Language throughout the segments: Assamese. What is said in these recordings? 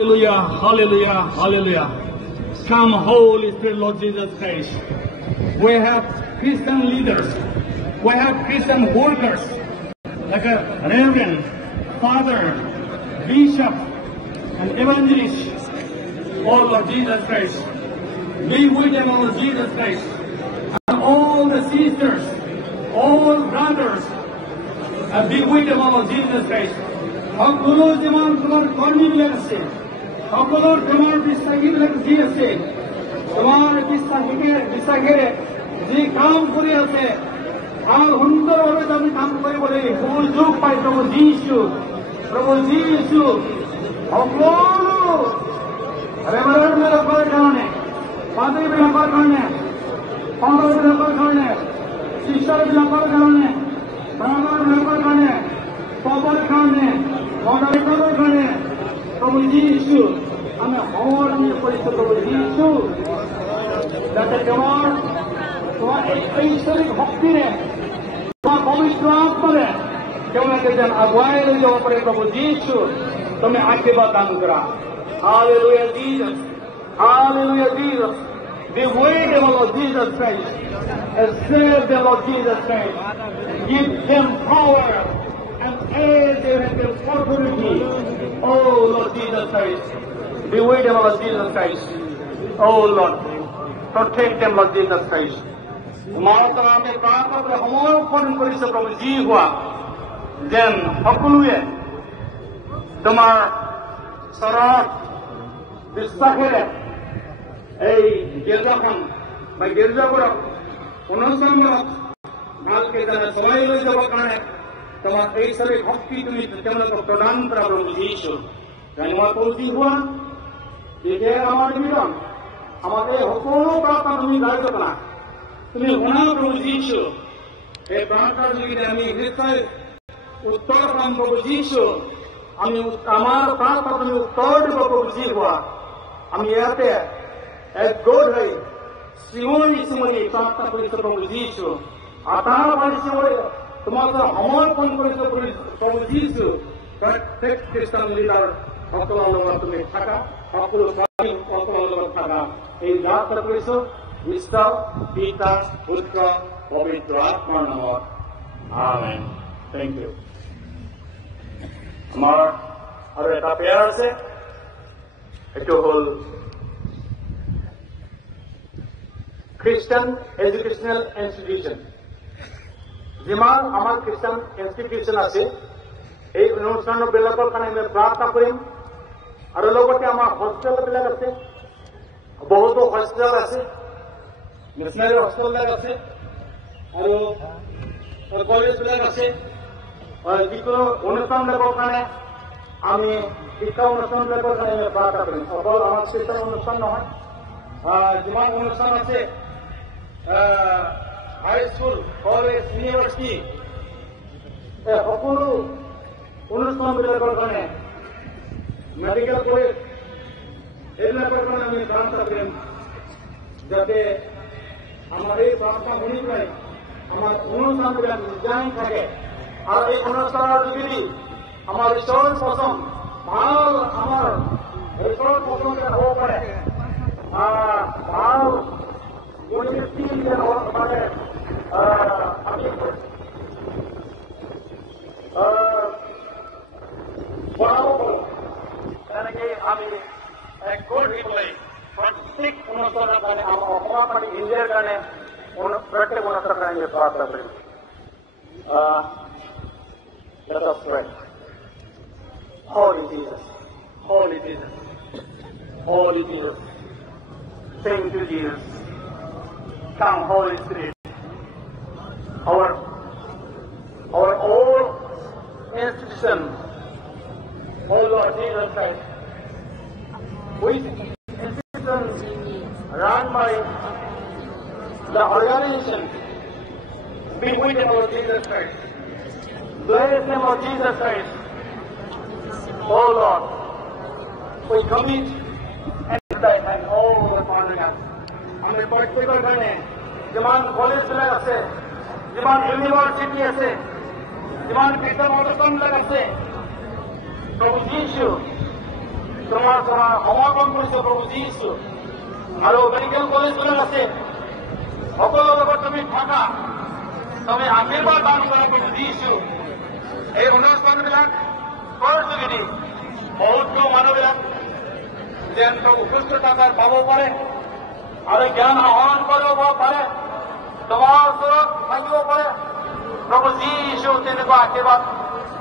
Hallelujah, hallelujah, hallelujah. Come, Holy Spirit, Lord Jesus Christ. We have Christian leaders. We have Christian workers, like a reverend, father, bishop, and evangelist. Oh, Lord Jesus Christ. Be with them, oh, Lord Jesus Christ. And all the sisters, all brothers, and be with them, oh, Lord Jesus Christ. সকলো যেমন তোমার কর্মীবিলাক আছে, সকলো তোমাৰ বিশ্বাসীবিলাক যি আছে, তোমাৰ বিশ্বাসীৰে যি কাম কৰি আছে, আৰু সুন্দৰভাৱে আমি কাম কৰিবলৈ সুযোগ পাই প্ৰভু যীশু, সকলো ৰেভাৰেণ্ডবিলাকৰ কাৰণে, পাদ্ৰীবিলাকৰ কাৰণে, সংঘবিলাকৰ কাৰণে, শিষ্যবিলাকৰ কাৰণে, ব্ৰাহ্মণবিলাকৰ কাৰণে, সবৰ কাৰণে, মডাৰেটৰৰ কাৰণে, প্ৰভু যীশু আমি সমানে কৰিছো প্ৰভু যীশু, যাতে তোমাৰ এই ঐশ্বৰিক শক্তিৰে, তোমাৰ পবিত্ৰ আত্মাৰে তেওঁলোকে যেন আগুৱাই লৈ যাব পাৰে প্ৰভু যীশু, তুমি আশীৰ্বাদ দান কৰা। Hallelujah, Jesus. Hallelujah, Jesus. Be with them, Lord Jesus Christ. Save them, Lord Jesus Christ. Give them power and as they have been authority. Oh Lord Jesus Christ. Be with them, Lord Jesus Christ. Oh Lord. Protect them, Lord Jesus Christ. তোমাৰ পৰা আমি প্ৰাৰ্থনা সমৰ্পণ কৰিছো প্ৰভু যি হোৱা যেন সকলোৱে তোমাৰ চৰণত বিশ্বাসেৰে এই গীৰ্জাখন বা গীৰ্জাবোৰক অনুষ্ঠানবোৰক ভালকে যেনে চলাই লৈ যাবৰ কাৰণে তোমাৰ ঐশ্বৰিক শক্তি তুমি তেওঁলোকক প্ৰদান কৰা প্ৰভু যীশু। মই পৌঁছি হোৱা তেতিয়াই আমাৰ নিবেদন, আমাক এই সকলো প্ৰাৰ্থনা তুমি দায়িত্ব কৰা, তুমি শুনা প্ৰভু যীশু। এই প্ৰাৰ্থনাৰ যোগেদি আমি নিশ্চয় উত্তৰ পাম প্ৰভু যীশু। আমি আমাৰ প্ৰাৰ্থনা তুমি উত্তৰ দিব প্ৰভু যি হোৱা। আমি ইয়াতে একগোট হৈ চিমনি চিমনি প্ৰাৰ্থনা কৰিছো প্ৰভু যীশু। আটাৰ মাৰি চিমনি তোমাক সমৰ্পণ কৰিছো প্ৰভু যীশু। প্ৰত্যেক খ্ৰীষ্টান লিডাৰ সকলৰ লগত তুমি থাকা, সকলো সকলৰ লগত থাকা। এই প্ৰাৰ্থনা কৰিছো ঈশ্বৰ পিতা পুত্ৰ পবিত্ৰ আত্মাৰ নামত, আমেন। Thank U. আমাৰ আৰু এটা পেয়াৰ আছে, এইটো হ'ল খ্ৰীষ্টান এডুকেশ্যনেল ইনষ্টিটিউশ্যন। যিমান আমাৰ খ্ৰীষ্টান ইনষ্টিটিউশ্যন আছে এই অনুষ্ঠানবিলাকৰ কাৰণে আমি প্ৰাৰ্থনা কৰিম। আৰু লগতে আমাৰ হস্পিটেলবিলাক আছে, বহুতো হস্পিটেল আছে, মিছনাৰী হস্পিটেলবিলাক আছে, আৰু কলেজবিলাক আছে। যিকোনো অনুষ্ঠানবিলাকৰ কাৰণে আমি শিক্ষা অনুষ্ঠানবিলাকৰ কাৰণে আমি প্ৰাৰ্থনা কৰিম। অকল আমাৰ খ্ৰীষ্টান অনুষ্ঠান নহয়, যিমান অনুষ্ঠান আছে হাইস্কুল, কলেজ, ইউনিভাৰ্চিটি, এই সকলো অনুষ্ঠানবিলাকৰ কাৰণে, মেডিকেল কলেজ, এইবিলাকৰ কাৰণে আমি প্ৰাৰ্থনা কৰিম, যাতে আমাৰ এই প্ৰাৰ্থনা শুনি পেলাই আমাৰ অনুষ্ঠানবিলাক নিজান থাকে। আৰু এই অনুষ্ঠানৰ যোগেদি আমাৰ ঈশ্বৰৰ পচন্দ ভাল, আমাৰ ঈশ্বৰৰ পচন্দ হ'ব পাৰে, ভাল পৰিস্থিতি মানে আমি বনাব পাৰোঁ। তেনেকৈ আমি একগোট হৈ পেলাই প্ৰত্যেক অনুষ্ঠানৰ কাৰণে, আমাৰ অসমৰ কাৰণে, ইণ্ডিয়াৰ কাৰণে, প্ৰত্যেক অনুষ্ঠানৰ কাৰণে আমি প্ৰাৰ্থনা কৰিম। Let us pray. Holy Jesus, Holy Jesus, Holy Jesus. Thank you, Jesus. Come, Holy Spirit. Our all institution, oh Lord Jesus Christ, which institutions run by the organization, be with them, Lord Jesus Christ. Bless them, Lord Jesus Christ. Oh Lord, we commit and thy hand all upon us. আমি প্রত্যেকের কারণে যেমন কলেজবিলাক আছে, যেমন ইউনিভার্সিটি আছে, যেমন খ্ৰীষ্টান অনুষ্ঠানবিলাক আছে, প্ৰভু যীশু তোমাৰ সমৰ্পণ কৰিছে প্ৰভু যীশু। আৰু মেডিকেল কলেজবিলাক আছে, সকলোৰ লগত তুমি থাকা, তুমি আশীৰ্বাদ দান কৰা প্ৰভু যীশু। এই অনুষ্ঠানবিলাক কৰ যোগেদি বহুতো মানুহবিলাক যেন প্ৰভু সুস্থতা পাব পাৰে আৰু জ্ঞান আহৰণ কৰিব পাৰে, তোমাৰ ওচৰত থাকিব পাৰে প্ৰভু যীশু। তেনেকুৱা আশীৰ্বাদ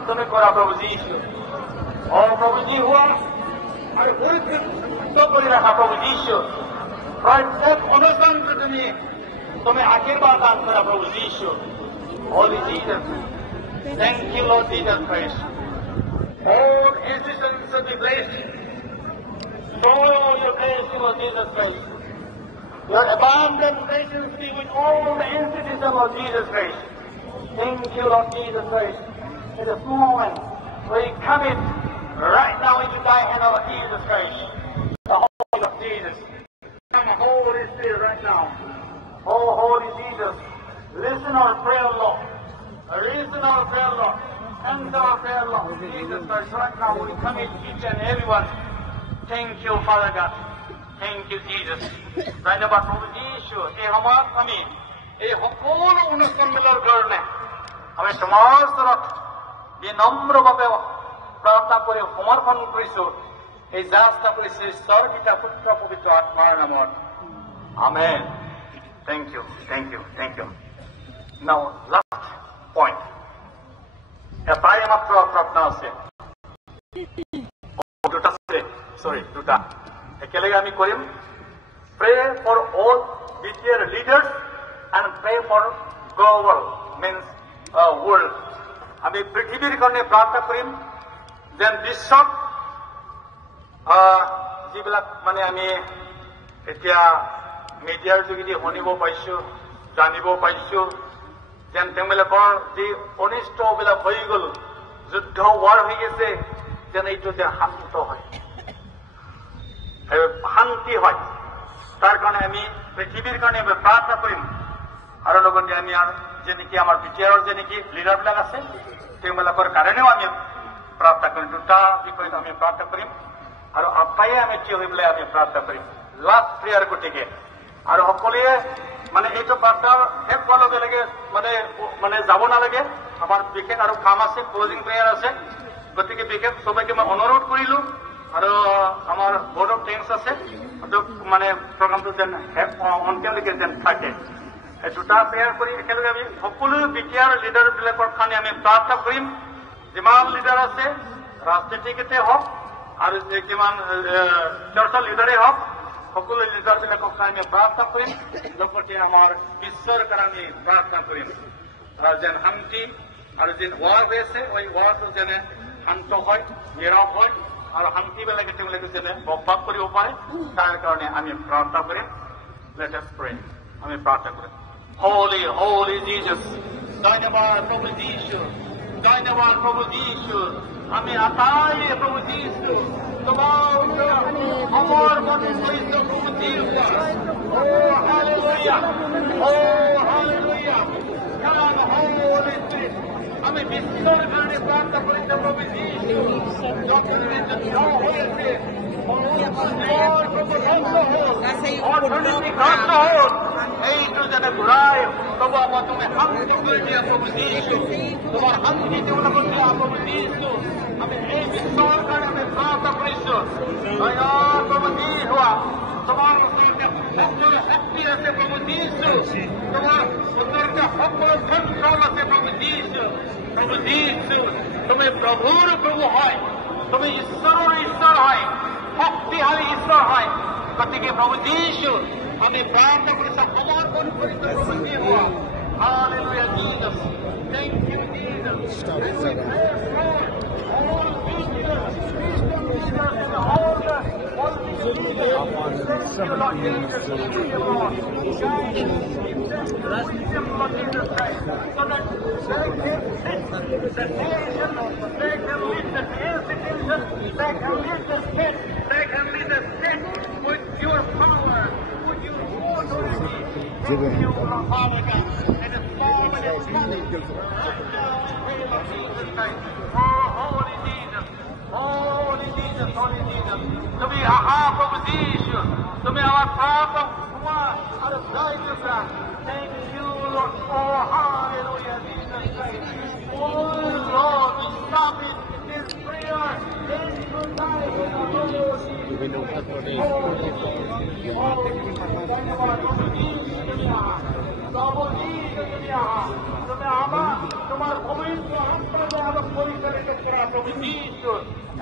তুমি কৰা প্ৰভু যীশু। প্ৰভু জী হোৱা আৰু সুৰক্ষিত কৰি ৰাখা প্ৰভু যীশু। প্ৰত্যেক অনুষ্ঠানটো তুমি আশীৰ্বাদ দান কৰা প্ৰভু যীশু। Holy Jesus, thank you Lord Jesus Christ. All institutions shall be blessed. Show your grace, Lord Jesus Christ. Your abundant grace be with all the institutions of Lord Jesus Christ. Thank you Lord Jesus Christ. In this moment, we commit right now into thy hand, Lord Jesus Christ. The Holy of Jesus. Come, Holy Spirit, right now. Oh, Holy Jesus, listen our prayer, Lord. Listen our prayer, Lord. Answer our prayer, Lord. Jesus Christ, right now we commit each and everyone. Thank you, Father God. Thank you, Jesus. ধন্যবাদ প্ৰভু যীশু। এই সময়ত আমি এই সকলো অনুষ্ঠানবিলাকৰ কাৰণে আমি তোমাৰ ওচৰত বিনম্ৰভাৱে প্ৰাৰ্থনা কৰি সমৰ্পণ কৰিছো। এই যাচনা কৰিছো ঈশ্বৰ পিতা পুত্ৰ পবিত্ৰ আত্মাৰ নামত। আমেন। Thank you, thank you, thank you. Now, last point. এটাই মাত্ৰ প্ৰাৰ্থনা আছে, দুটা আছে, দুটা একেলগে আমি কৰিম। Pray for all BTR leaders and pray for global means world. আমি পৃথিৱীৰ কাৰণে প্ৰাৰ্থনা কৰিম যেন বিশ্বত যিবিলাক মানে আমি এতিয়া মিডিয়াৰ যোগেদি শুনিব পাইছো, জানিব পাইছো, যেন তেওঁলোকৰ যি অনিষ্টবিলাক হৈ গ'ল, যুদ্ধ হোৱাৰ হৈ গৈছে, যেন এইটো যেন শান্ত হয়, শান্তি হয়। তাৰ কাৰণে আমি পৃথিৱীৰ কাৰণে প্ৰাৰ্থনা কৰিম। আৰু লগতে আমি যে নেকি আমাৰ বিটিআৰৰ যে নেকি লিডাৰবিলাক আছে, তেওঁলোকৰ কাৰণেও আমি প্ৰাৰ্থনা কৰিম। দুটা বিষয়ত আমি প্ৰাৰ্থনা কৰিম আৰু আটাইয়ে আমি থিয় হৈ পেলাই আমি প্ৰাৰ্থনা কৰিম লাষ্ট প্ৰেয়াৰ গতিকে। আৰু সকলোৱে মানে এইটো প্ৰাৰ্থনা শেষ হোৱাৰ লগে লগে মানে যাব নালাগে। আমাৰ বিশেষ আৰু কাম আছে, ক্লজিং প্ৰেয়াৰ আছে। গতিকে বিশেষ সবাইকে মই অনুৰোধ কৰিলো। আৰু আমাৰ বৰ্ড অফ থিংছ আছে, মানে প্ৰগ্ৰামটো যেন অন্তিমলৈকে যেন থাকে। এই দুটা প্ৰেয়াৰ কৰি একেলগে আমি সকলো বিটিআৰ লিডাৰবিলাকৰ কাৰণে আমি প্ৰাৰ্থনা কৰিম। যিমান লিডাৰ আছে ৰাজনীতিকতে হওক আৰু যিমান চাৰ্চৰ লিডাৰেই হওক, সকলো লিডাৰবিলাকৰ কাৰণে আমি প্ৰাৰ্থনা কৰিম। লগতে আমাৰ বিশ্বৰ কাৰণে প্ৰাৰ্থনা কৰিম যেন শান্তি আৰু যেন ৱাৰ হৈ আছে, ওই ৱাৰটো যেনে শান্ত হয়, নীৰৱ হয় আৰু শান্তিবিলাকে তেওঁলোকে যেনে বসবাস কৰিব পাৰে, তাৰ কাৰণে আমি প্ৰাৰ্থনা কৰিম। Let us pray. আমি প্ৰাৰ্থনা কৰিম। Holy, holy Jesus, ধন্যবাদ প্ৰভু যীশু, ধন্যবাদ প্ৰভু যীশু। আমি আটাই প্ৰভু যীশু তোমাৰ সমৰ্পণ কৰিছো প্ৰভু যীশু। Oh, hallelujah. Oh, hallelujah. Come, Holy Spirit. আমি বিশ্বৰ কাৰণে প্ৰাৰ্থনা কৰিছো প্ৰভু যীশু। যতনে যত হয়েছে অৰ্থনৈতিক ধ্বংস হ'ল, এইটো যেনে ঘূৰাই প্ৰভু আমাৰ তুমি শান্ত কৰি দিয়া প্ৰভু যীশু। তোমাৰ শান্তি তেওঁলোকক দিয়া প্ৰভু যীশু। আমি এই বিশ্বৰ কাৰণে আমি প্ৰাৰ্থনা কৰিছো। প্ৰভু যীশু হোৱা তোমাৰ ওচৰতে সকলো শক্তি আছে প্ৰভু যীশু। তোমাৰ ওচৰতে সকলো কণ্ট্ৰল আছে প্ৰভু যীশু। প্ৰভু যীশু তুমি প্ৰভুৰ প্ৰভু হয়, তুমি ঈশ্বৰৰ ঈশ্বৰ হয়, শক্তিশালী ঈশ্বৰ হয়। গতিকে প্ৰভু যীশু আমি প্ৰাৰ্থনা কৰিছো, সমৰ্পণ কৰিছো প্ৰভু যীশু। Hallelujah, Jesus. Thank you, Jesus. Holy Jesus, তুমি আহা প্রভু যীশু, তুমি আমার পাপ ক্ষমা আর দয়া করা। Thank you, Lord. Oh, hallelujah, Jesus Christ. Oh, Lord, we stop it in this prayer. Thank you, God. তুমি তোমার পবিত্র আত্মাকে আবার পরিচালিত করা প্রভু যীশু।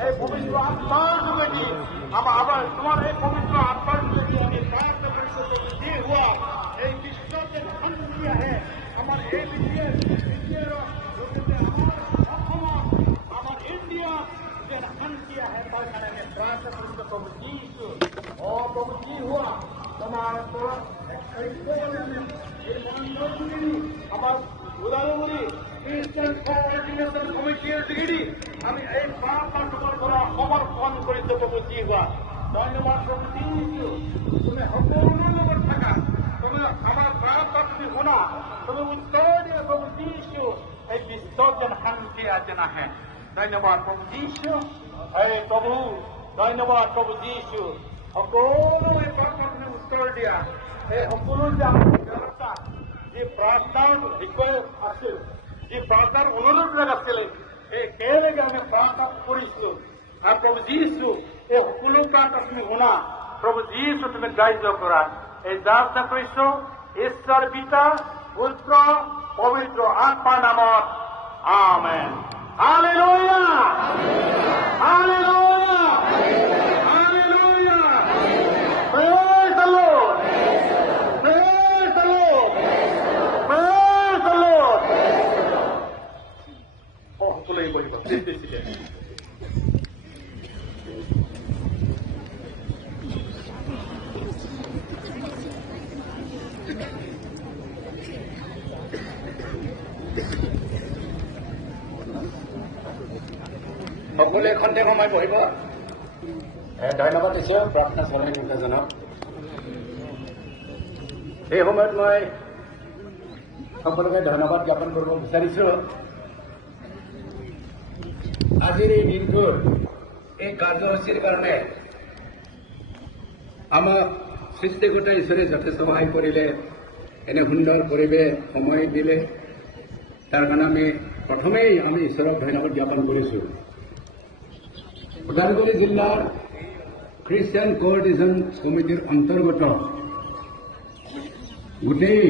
এই পবিত্র আত্মার যুগে আবার তোমার এই পবিত্র আত্মার যুগে আমি প্রার্থনা করতে যে হুয়া এই বিশ্বকে ধন দিয়া है আমার এই বিশ্বের আমার ইন্ডিয়া যে ধন किया है তার কারণে প্রার্থনা করতে প্রভু যীশু। ও প্রভু जी हुआ তোমার এই আমার উদাহরণগুলি খ্রিস্টান কোঅর্ডিনেশন কমিটির দিকে আমি এই প্রার্থনা করা সমর্পণ করিতে প্রভু जी हुआ। ধন্যবাদ প্রভু যীশু, তুমি সকলের থাকা, তুমি আমার প্রার্থনা তুমি শোনা, তুমি উত্তর দিয়ে প্রভু যীশু এই বিশ্বজন শান্তি আছে না। হ্যাঁ ধন্যবাদ প্রভু যীশু। এই প্রভু ধন্যবাদ প্রভু যীশু, সকলের প্রার্থনা উত্তর দিয়া এই সকলের যে ব্যবস্থা যে প্রার্থনার রিকোয়েস্ট আছিল, যে প্রার্থনার অনুরোধ আছিলে এই কেলেগে আমি প্রার্থনা কৰিছো। আৰ প্ৰভু যীশু এই সকলো প্ৰাৰ্থনা তুমি শুনা, প্ৰভু যীশু তুমি গ্ৰাহ্য কৰা। এই প্ৰাৰ্থনা কৰিছো ঈশ্বর পিতা পুত্র পবিত্র আত্মা নামত, amen. Hallelujah, hallelujah, hallelujah. Praise the Lord, praise the Lord, praise the Lord. সকলেই বলিব সকলে খন্তেক সময় বহিব। ধন্যবাদ দিছো প্ৰাৰ্থনা চলাই জনক। এই সময়ত মই সকলোকে ধন্যবাদ জ্ঞাপন কৰিব বিচাৰিছো। আজিৰ এই দিনটোৰ এই কাৰ্যসূচীৰ কাৰণে আমাক সৃষ্টিকৰ্তা ঈশ্বৰে যথেষ্ট সহায় কৰিলে, এনে সুন্দৰ পৰিৱেশ সময় দিলে, তাৰ কাৰণে আমি প্ৰথমেই আমি ঈশ্বৰক ধন্যবাদ জ্ঞাপন কৰিছো। ওদালগুৰি জিলাৰ খ্ৰীষ্টিয়ান কোঅৰ্ডিনেশ্যন কমিটিৰ অন্তৰ্গত গোটেই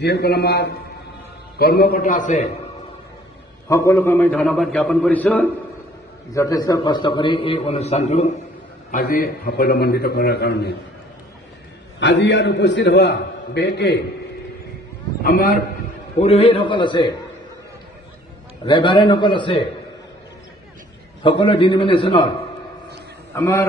যিসকল আমাৰ কৰ্মকৰ্তা আছে সকলোকে আমি ধন্যবাদ জ্ঞাপন কৰিছো। যথেষ্ট কষ্ট কৰি এই অনুষ্ঠানটো আজি সফলমণ্ডিত কৰাৰ কাৰণে। আজি ইয়াত উপস্থিত হোৱা বিশেষকৈ আমাৰ পুৰোহিতসকল আছে, ৰেভাৰেণ্ডসকল আছে, সকলো ডিনমিনেশ্যনৰ আমাৰ